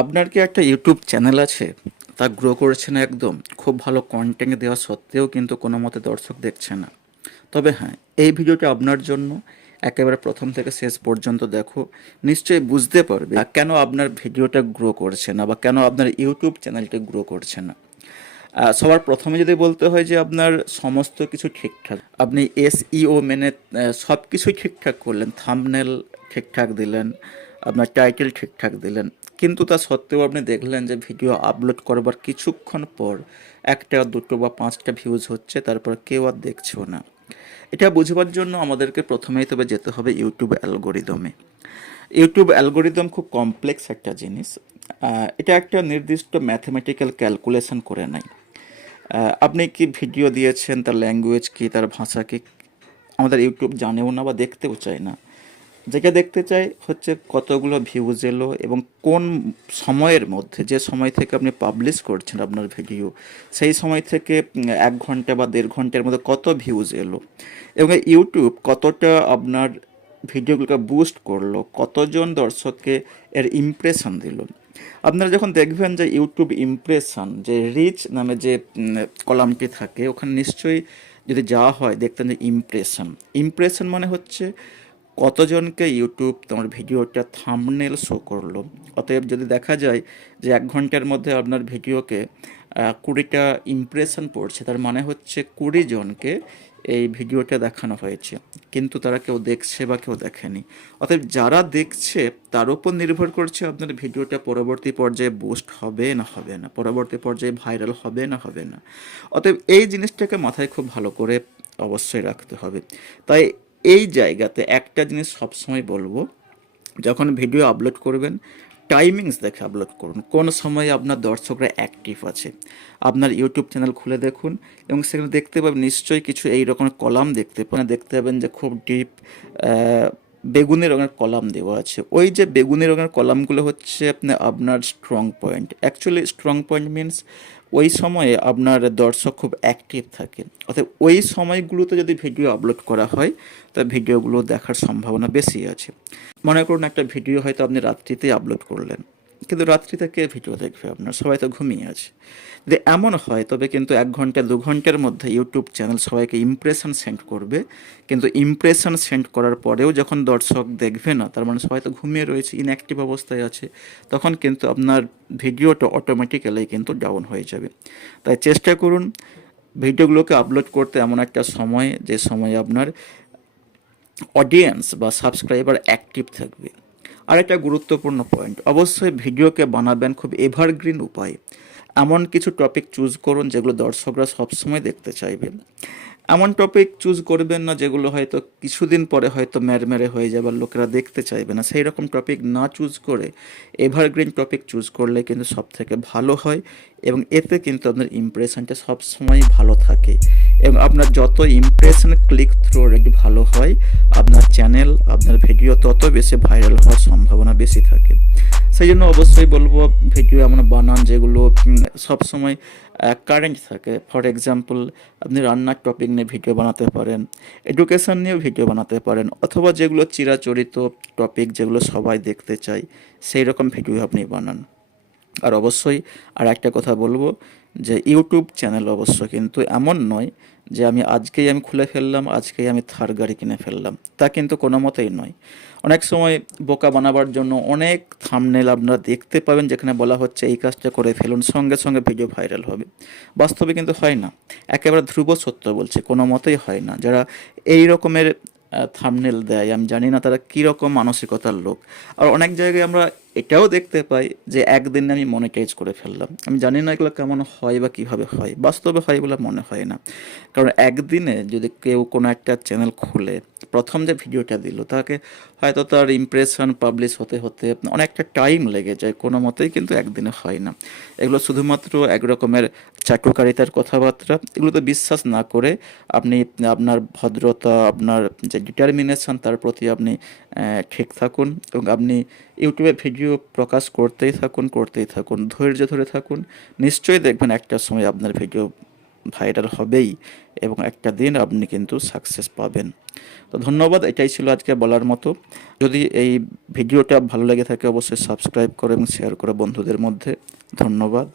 আপনার কি একটা ইউটিউব চ্যানেল আছে? তা গ্রো করছে না একদম? খুব ভালো কন্টেন্ট দেওয়া সত্ত্বেও কিন্তু কোনো মতে দর্শক দেখছে না। তবে হ্যাঁ এই ভিডিওটা আপনার জন্য একেবারে প্রথম থেকে শেষ পর্যন্ত দেখো, নিশ্চয়ই বুঝতে পারবে কেন আপনার ভিডিওটা গ্রো করছে না বা কেন আপনার ইউটিউব চ্যানেলটা গ্রো করছে না। সবার প্রথমে যদি বলতে হয় যে আপনার সমস্ত কিছু ঠিকঠাক, আপনি এসইও মেনে সব কিছুই ঠিকঠাক করলেন থাম্বনেল ঠিকঠাক দিলেন, আপনার টাইটেল ঠিকঠাক দিলেন। কিন্তু তা সত্ত্বেও আপনি দেখলেন যে ভিডিও আপলোড করবার কিছুক্ষণ পর একটা, দুটো বা পাঁচটা ভিউজ হচ্ছে, তারপর কেউ আর দেখছেও না। এটা বুঝবার জন্য আমাদেরকে প্রথমেই তবে যেতে হবে ইউটিউব অ্যালগোরিদমে ইউটিউব অ্যালগোরিদম খুব কমপ্লেক্স একটা জিনিস। এটা একটা নির্দিষ্ট ম্যাথমেটিক্যাল ক্যালকুলেশন করে নাই আপনি কি ভিডিও দিয়েছেন, তার ল্যাঙ্গুয়েজ কি, তার ভাষা কি, আমাদের ইউটিউব জানেও না বা দেখতেও চায় না। যেটা দেখতে চাই হচ্ছে কতগুলো ভিউজ এলো এবং কোন সময়ের মধ্যে, যে সময় থেকে আপনি পাবলিশ করছেন আপনার ভিডিও সেই সময় থেকে এক ঘণ্টা বা দেড় ঘণ্টার মধ্যে কত ভিউজ এলো এবং ইউটিউব কতটা আপনার ভিডিওগুলোকে বুস্ট করল, কতজন দর্শককে এর ইমপ্রেশন দিল। আপনারা যখন দেখবেন যে ইউটিউব ইমপ্রেশন যে রিচ নামে যে কলামটি থাকে, ওখানে নিশ্চয়ই যদি যাওয়া হয় দেখতেন যে ইমপ্রেশন ইমপ্রেশন মানে হচ্ছে কতজনকে ইউটিউব তোমার ভিডিওটা থামনেল শো করল? অতএব যদি দেখা যায় যে এক ঘণ্টার মধ্যে আপনার ভিডিওকে কুড়িটা ইমপ্রেশন পড়ছে, তার মানে হচ্ছে কুড়ি জনকে এই ভিডিওটা দেখানো হয়েছে। কিন্তু তারা কেউ দেখছে বা কেউ দেখেনি। অতএব যারা দেখছে, তার উপর নির্ভর করছে আপনার ভিডিওটা পরবর্তী পর্যায়ে বুস্ট হবে না হবে না, পরবর্তী পর্যায়ে ভাইরাল হবে না হবে না। অতএব এই জিনিসটাকে মাথায় খুব ভালো করে অবশ্যই রাখতে হবে। তাই এই জায়গাতে একটা জিনিস সবসময় বলব, যখন ভিডিও আপলোড করবেন টাইমিংস দেখে আপলোড করুন। কোন সময়ে আপনার দর্শকরা অ্যাক্টিভ আছে, আপনার ইউটিউব চ্যানেল খুলে দেখুন এবং সেখানে দেখতে পাবেন, নিশ্চয়ই কিছু এই রকম কলাম দেখতে পাবেন। দেখতে পাবেন যে খুব ডিপ বেগুনি রঙের কলাম দেওয়া আছে। ওই যে বেগুনি রঙের কলামগুলো হচ্ছে আপনি আপনার strong point actually strong point means ওই সময়ে আপনার দর্শক খুব অ্যাক্টিভ থাকে। অর্থাৎ ওই সময়গুলোতে যদি ভিডিও আপলোড করা হয়, তা ভিডিওগুলো দেখার সম্ভাবনা বেশি আছে। মনে করুন একটা ভিডিও হয়তো আপনি রাত্রিতেই আপলোড করলেন। কিন্তু রাত্রিতে কে ভিডিও দেখবে আপনার, সবাই তো ঘুমিয়ে আছে। যদি এমন হয়, তবে কিন্তু এক ঘণ্টা, দু ঘণ্টার মধ্যে ইউটিউব চ্যানেল সবাইকে ইমপ্রেশন সেন্ড করবে। কিন্তু ইমপ্রেশন সেন্ড করার পরেও যখন দর্শক দেখবে না, তার মানে সবাই তো ঘুমিয়ে রয়েছে ইনঅ্যাক্টিভ অবস্থায় আছে, তখন কিন্তু আপনার ভিডিওটা অটোমেটিক্যালি কিন্তু ডাউন হয়ে যাবে। তাই চেষ্টা করুন ভিডিওগুলোকে আপলোড করতে এমন একটা সময়, যে সময় আপনার অডিয়েন্স বা সাবস্ক্রাইবার অ্যাক্টিভ থাকবে। আর একটা গুরুত্বপূর্ণ পয়েন্ট অবশ্যই ভিডিওকে বানাবেন খুব এভারগ্রিন উপায়। এমন কিছু টপিক চুজ করুন যেগুলো দর্শকরা সবসময় দেখতে চাইবে। এমন টপিক চুজ করবেন না যেগুলো হয়তো কিছুদিন পরে হয়তো ম্যারম্যারে হয়ে যাবে লোকেরা দেখতে চাইবে না। সেই রকম টপিক না চুজ করে এভারগ্রিন টপিক চুজ করলে কিন্তু সব থেকে ভালো হয় এবং এতে কিন্তু আপনার ইমপ্রেশনটা সবসময় ভালো থাকে এবং আপনার যত ইমপ্রেশন ক্লিক থ্রু রেট ভালো হয়, আপনার চ্যানেল আপনার ভিডিও তত বেশি ভাইরাল হওয়ার সম্ভাবনা বেশি থাকে। সেই জন্য অবশ্যই বলব ভিডিও এমন বানান যেগুলো সবসময় কারেন্ট থাকে। ফর এক্সাম্পল আপনি রান্নার টপিক নিয়ে ভিডিও বানাতে পারেন এডুকেশন নিয়েও ভিডিও বানাতে পারেন, অথবা যেগুলো চিরাচরিত টপিক যেগুলো সবাই দেখতে চায় সেই রকম ভিডিও আপনি বানান। আর অবশ্যই আর একটা কথা বলব যে ইউটিউব চ্যানেল অবশ্য কিন্তু এমন নয় যে আমি আজকেই আমি খুলে ফেললাম, আজকেই আমি থার গাড়ি কিনে ফেললাম। তা কিন্তু কোনো মতেই নয়। অনেক সময় বোকা বানাবার জন্য অনেক থামনেল আপনারা দেখতে পাবেন যেখানে বলা হচ্ছে এই কাজটা করে ফেলুন, সঙ্গে সঙ্গে ভিডিও ভাইরাল হবে। বাস্তবে কিন্তু হয় না। একেবারে ধ্রুব সত্য বলছে, কোনো মতেই হয় না। যারা এই রকমের থামনেল দেয়, আমি জানি না তারা কীরকম মানসিকতার লোক। আর অনেক জায়গায় আমরা এটাও দেখতে পাই যে একদিনে আমি মনিটাইজ করে ফেললাম। আমি জানি না এগুলো কেমন হয় বা কীভাবে হয়। বাস্তবে হয় বলে মনে হয় না। কারণ একদিনে যদি কেউ কোনো একটা চ্যানেল খুলে, প্রথম যে ভিডিওটা দিল, তাকে হয়তো তার ইমপ্রেশন পাবলিশ হতে হতে অনেকটা টাইম লেগে যায়। কোনো মতেই কিন্তু একদিনে হয় না। এগুলো শুধুমাত্র এক রকমের চাটুকারিতার কথাবার্তা। এগুলোতে বিশ্বাস না করে আপনি আপনার ভদ্রতা, আপনার যে ডিটারমিনেশন তার প্রতি আপনি ঠিক থাকুন এবং আপনি ইউটিউবে ভিডিও প্রকাশ করতেই থাকুন করতেই থাকুন, ধৈর্য ধরে থাকুন। নিশ্চয়ই দেখবেন একটা সময় আপনার ভিডিও ভাইরাল হবেই এবং একটা দিন আপনি কিন্তু সাকসেস পাবেন। তো ধন্যবাদ, এটাই ছিল আজকে বলার মতো। যদি এই ভিডিওটা ভালো লেগে থাকে, অবশ্যই সাবস্ক্রাইব করে এবং শেয়ার করে বন্ধুদের মধ্যে। ধন্যবাদ।